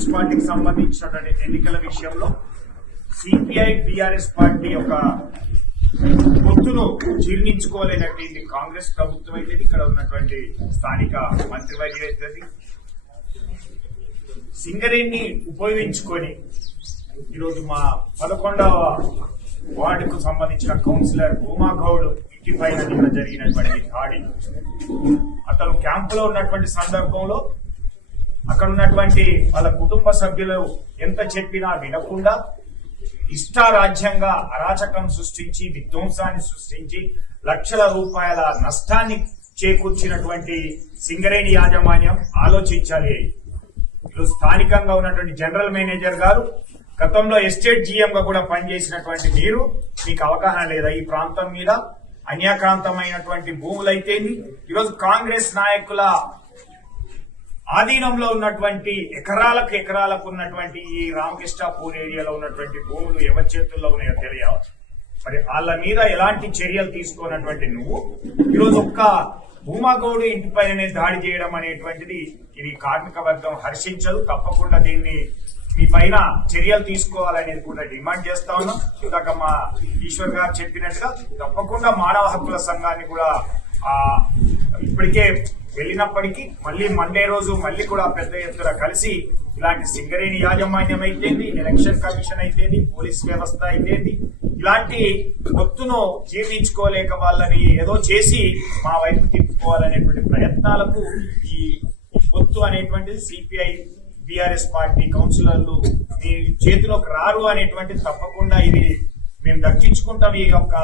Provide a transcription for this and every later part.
మున్సిపాలిటీకి సంబంధించినటువంటి ఎన్నికల విషయంలో సిపిఐ టిఆర్ఎస్ పార్టీ యొక్క పొత్తును జీర్ణించుకోలేనటువంటి కాంగ్రెస్ ప్రభుత్వం అయితే ఇక్కడ ఉన్నటువంటి స్థానిక మంత్రివర్యులు అయితే సింగరేణిని ఉపయోగించుకొని ఈరోజు మా 11వ వార్డుకు సంబంధించిన కౌన్సిలర్ భూమా గౌడ్ ఇంటి పైన నిన్న జరిగినటువంటి దాడి, అతను క్యాంపులో ఉన్నటువంటి సందర్భంలో అక్కడ ఉన్నటువంటి వాళ్ళ కుటుంబ సభ్యులు ఎంత చెప్పినా వినకుండా ఇష్టారాజ్యంగా అరాచకం సృష్టించి విధ్వంసాన్ని సృష్టించి లక్షల రూపాయల నష్టాన్ని చేకూర్చినటువంటి సింగరేణి యాజమాన్యం ఆలోచించాలి. ఈరోజు స్థానికంగా ఉన్నటువంటి జనరల్ మేనేజర్ గారు గతంలో ఎస్టేట్ జీఎం గా కూడా పనిచేసినటువంటి మీరు మీకు అవగాహన లేదా ఈ ప్రాంతం మీద? అన్యాక్రాంతమైనటువంటి భూములైతేంది, ఈరోజు కాంగ్రెస్ నాయకుల ఆధీనంలో ఉన్నటువంటి ఎకరాలకు ఉన్నటువంటి ఈ రామకృష్ణాపూర్ ఏరియాలో ఉన్నటువంటి భూములు ఎవరి చేతుల్లో ఉన్నాయో తెలియదు. మరి వాళ్ళ మీద ఎలాంటి చర్యలు తీసుకోనటువంటి నువ్వు ఈరోజు ఒక్క భూమాగౌడు ఇంటిపైనే దాడి చేయడం అనేటువంటిది ఇది కార్మిక వర్గం హర్షించదు. తప్పకుండా దీన్ని మీ పైన చర్యలు తీసుకోవాలనేది కూడా డిమాండ్ చేస్తా ఉన్నాం. ఇందాక మా ఈశ్వర్ గారు చెప్పినట్టుగా తప్పకుండా మానవ హక్కుల సంఘాన్ని కూడా ఇప్పటికే వెళ్ళినప్పటికీ మళ్ళీ మండే రోజు మళ్ళీ కూడా పెద్ద ఎత్తున కలిసి ఇలాంటి సింగరేణి యాజమాన్యం అయితేంది, ఎలక్షన్ కమిషన్ అయితేంది, పోలీస్ వ్యవస్థ అయితేంది, ఇలాంటి పొత్తును జీర్ణించుకోలేక వాళ్ళని ఏదో చేసి మా వైపు తిప్పుకోవాలనేటువంటి ప్రయత్నాలకు ఈ పొత్తు అనేటువంటిది సిపిఐ టిఆర్ఎస్ పార్టీ కౌన్సిలర్లు మీ చేతిలోకి రారు అనేటువంటిది తప్పకుండా ఇది మేము దక్కించుకుంటాం. ఈ యొక్క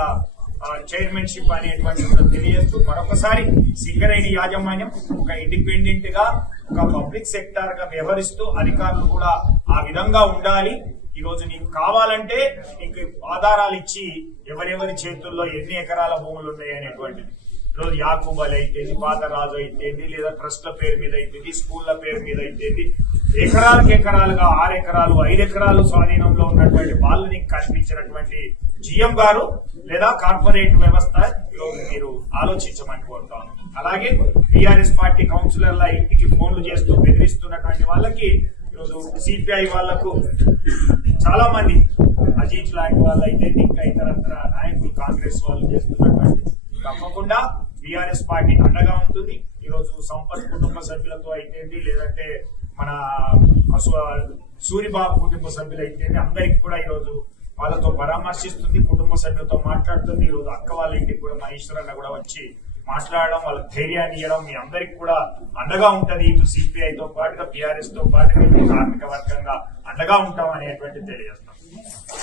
చైర్మన్షిప్ అనేటువంటి తెలియజేస్తూ మరొకసారి సింగరేణి యాజమాన్యం ఒక ఇండిపెండెంట్ గా ఒక పబ్లిక్ సెక్టార్ గా వ్యవహరిస్తూ అధికారులు కూడా ఆ విధంగా ఉండాలి. ఈ రోజు నీకు కావాలంటే నీకు ఆధారాలు ఇచ్చి ఎవరెవరి చేతుల్లో ఎన్ని ఎకరాల భూములు ఉన్నాయి అనేటువంటిది ఈరోజు యాకూబల్ అయితేంది, పాతరాజు అయితేంది, లేదా ట్రస్ట్ల పేరు మీద అయితేంది, స్కూళ్ల పేరు మీద అయితేంది, ఎకరాలుగా 6 ఎకరాలు 5 ఎకరాలు స్వాధీనంలో ఉన్నటువంటి వాళ్ళని కల్పించినటువంటి జిఎం గారు లేదా కార్పొరేట్ వ్యవస్థ ఈరోజు మీరు ఆలోచించమని కోరుతాను. అలాగే టిఆర్ఎస్ పార్టీ కౌన్సిలర్ల ఇంటికి ఫోన్లు చేస్తూ బెదిరిస్తున్నటువంటి వాళ్ళకి ఈరోజు సిపిఐ వాళ్లకు చాలా మంది అజీజ్ లాంటి వాళ్ళు అయితే ఇంకా ఇతరత్ర నాయకులు కాంగ్రెస్ వాళ్ళు చేస్తున్నటువంటి తప్పకుండా టిఆర్ఎస్ పార్టీ అండగా ఉంటుంది. ఈరోజు సంపత్ కుటుంబ సభ్యులతో అయితేంది, లేదంటే మన సూరిబాబు కుటుంబ సభ్యులు అయితేంది, అందరికి కూడా ఈరోజు వాళ్ళతో పరామర్శిస్తుంది, కుటుంబ సభ్యులతో మాట్లాడుతుంది. ఈరోజు అక్క వాళ్ళ ఇంటికి కూడా మా ఈశ్వరన్న కూడా వచ్చి మాట్లాడడం, వాళ్ళకి ధైర్యాన్ని ఇవ్వడం మీ అందరికి కూడా అండగా ఉంటది. ఇటు సిపిఐతో పాటుగా టిఆర్ఎస్ తో పాటుగా కార్మిక వర్గంగా అండగా ఉంటాం అనేటువంటి తెలియజేస్తాం.